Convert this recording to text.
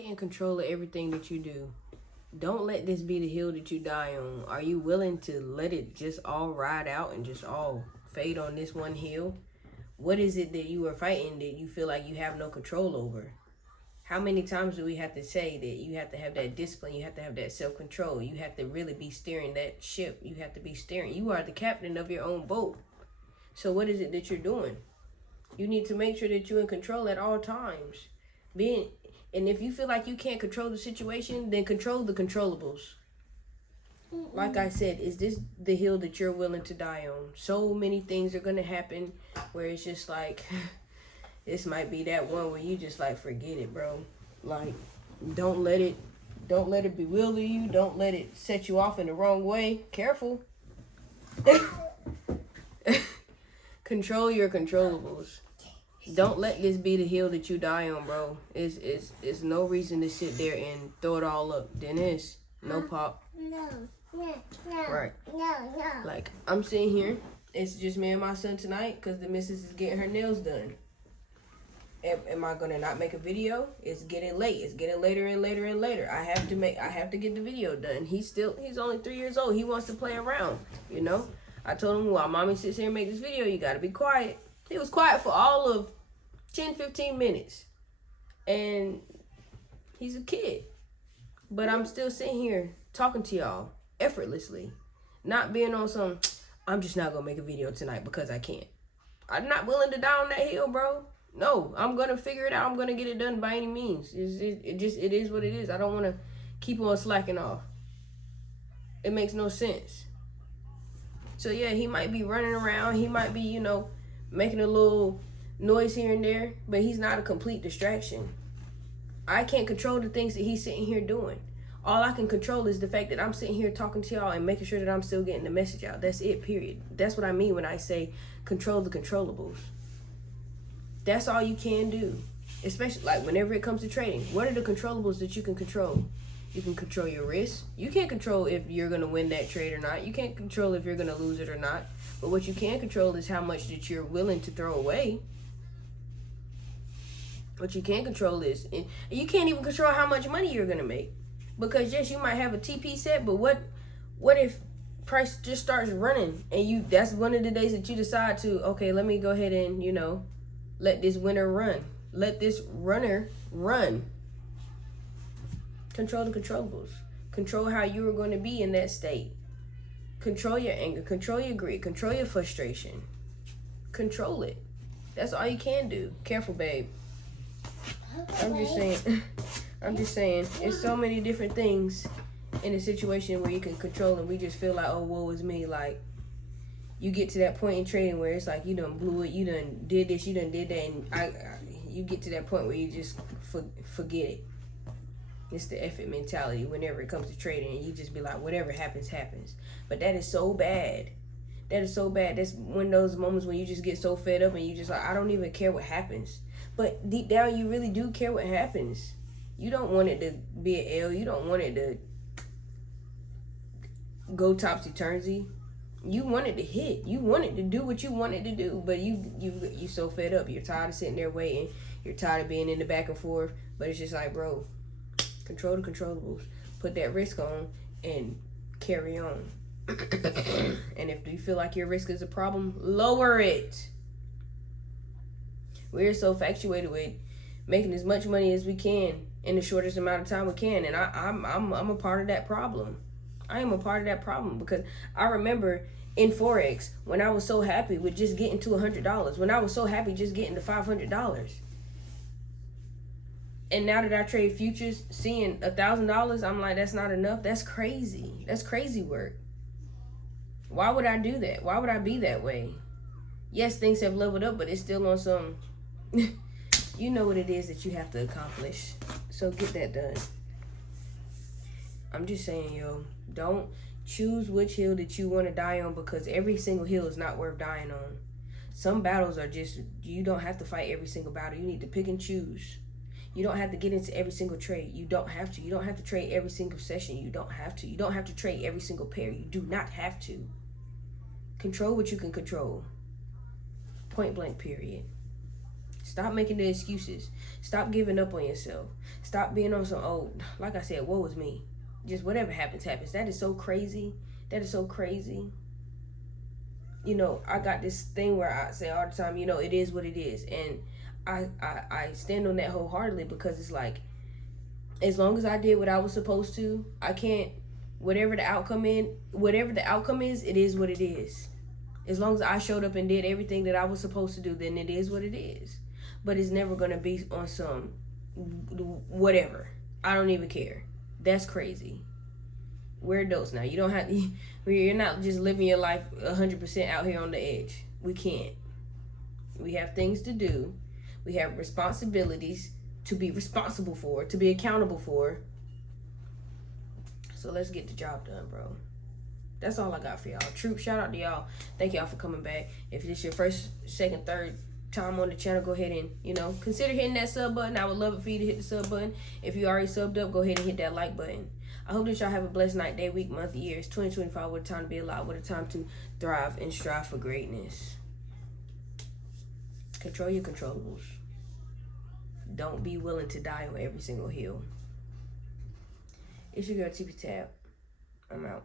Stay in control of everything that you do. Don't let this be the hill that you die on. Are you willing to let it just all ride out and just all fade on this one hill? What is it that you are fighting that you feel like you have no control over? How many times do we have to say that you have to have that discipline, you have to have that self-control, you have to really be steering that ship, you have to be steering. You are the captain of your own boat. So what is it that you're doing? You need to make sure that you're in control at all times. And if you feel like you can't control the situation, then control the controllables. Like I said, is this the hill that you're willing to die on? So many things are going to happen where it's just like, this might be that one where you just like, forget it, bro. Like, don't let it bewilder you. Don't let it set you off in the wrong way. Careful. Control your controllables. Don't let this be the hill that you die on, bro. It's no reason to sit there and throw it all up. Dennis, no pop. No. Right. No. Like, I'm sitting here. It's just me and my son tonight because the missus is getting her nails done. Am I gonna not make a video? It's getting late. It's getting later and later and later. I have to get the video done. He's only 3 years old. He wants to play around, you know? I told him, while mommy sits here and make this video, you gotta be quiet. He was quiet for all of 10, 15 minutes. And he's a kid. But I'm still sitting here talking to y'all effortlessly. Not being on some, I'm just not gonna make a video tonight because I can't. I'm not willing to die on that hill, bro. No, I'm gonna figure it out. I'm gonna get it done by any means. It is what it is. I don't want to keep on slacking off. It makes no sense. So yeah, he might be running around. He might be, making a little noise here and there, but he's not a complete distraction. I can't control the things that he's sitting here doing. All I can control is the fact that I'm sitting here talking to y'all and making sure that I'm still getting the message out. That's it, period. That's what I mean when I say control the controllables. That's all you can do. Especially like whenever it comes to trading. What are the controllables that you can control? You can control your risk. You can't control if you're going to win that trade or not. You can't control if you're going to lose it or not. But what you can control is how much that you're willing to throw away. What you can control is, and you can't even control how much money you're going to make. Because yes, you might have a TP set, but what if price just starts running and that's one of the days that you decide to, okay, let me go ahead and, let this winner run. Let this runner run. Control the controllables. Control how you are going to be in that state. Control your anger. Control your greed. Control your frustration. Control it. That's all you can do. Careful, babe. I'm just saying. It's so many different things in a situation where you can control, and we just feel like, oh, woe is me. Like, you get to that point in trading where it's like you done blew it, you done did this, you done did that, and you get to that point where you just forget it. It's the effort mentality whenever it comes to trading, and you just be like, whatever happens, happens. But that is so bad. That is so bad. That's one of those moments when you just get so fed up and you just like, I don't even care what happens. But deep down, you really do care what happens. You don't want it to be an L. You don't want it to go topsy-turvy. You want it to hit. You want it to do what you want it to do. But you so fed up. You're tired of sitting there waiting. You're tired of being in the back and forth. But it's just like, bro, control the controllables. Put that risk on and carry on. And if you feel like your risk is a problem, lower it. We're so infatuated with making as much money as we can in the shortest amount of time we can. And I'm a part of that problem. I am a part of that problem because I remember in Forex when I was so happy with just getting to $100, when I was so happy just getting to $500. And now that I trade futures, seeing $1,000, I'm like, that's not enough. That's crazy. That's crazy work. Why would I do that? Why would I be that way? Yes, things have leveled up, but it's still on some, you know what it is that you have to accomplish. So get that done. I'm just saying, yo, don't choose which hill that you want to die on because every single hill is not worth dying on. Some battles are just, you don't have to fight every single battle. You need to pick and choose. You don't have to get into every single trade. You don't have to. You don't have to trade every single session. You don't have to. You don't have to trade every single pair. You do not have to. Control what you can control. Point blank, period. Stop making the excuses. Stop giving up on yourself. Stop being on some, oh, like I said, woe is me. Just whatever happens, happens. That is so crazy. That is so crazy. You know, I got this thing where I say all the time, you know, it is what it is. And I stand on that wholeheartedly, because it's like, as long as I did what I was supposed to, I can't, whatever the outcome is, it is what it is. As long as I showed up and did everything that I was supposed to do, then it is what it is. But it's never going to be on some whatever. I don't even care. That's crazy. We're adults now. You don't have, you're not just living your life 100% out here on the edge. We can't. We have things to do. We have responsibilities to be responsible for, to be accountable for. So let's get the job done, bro. That's all I got for y'all. Troop, shout out to y'all. Thank y'all for coming back. If this your first, second, third time on the channel, go ahead and, you know, consider hitting that sub button. I would love it for you to hit the sub button. If you already subbed up, go ahead and hit that like button. I hope that y'all have a blessed night, day, week, month, year. It's 2025. What a time to be alive. What a time to thrive and strive for greatness. Control your controllables. Don't be willing to die on every single hill. It's your girl, TP Tab. I'm out.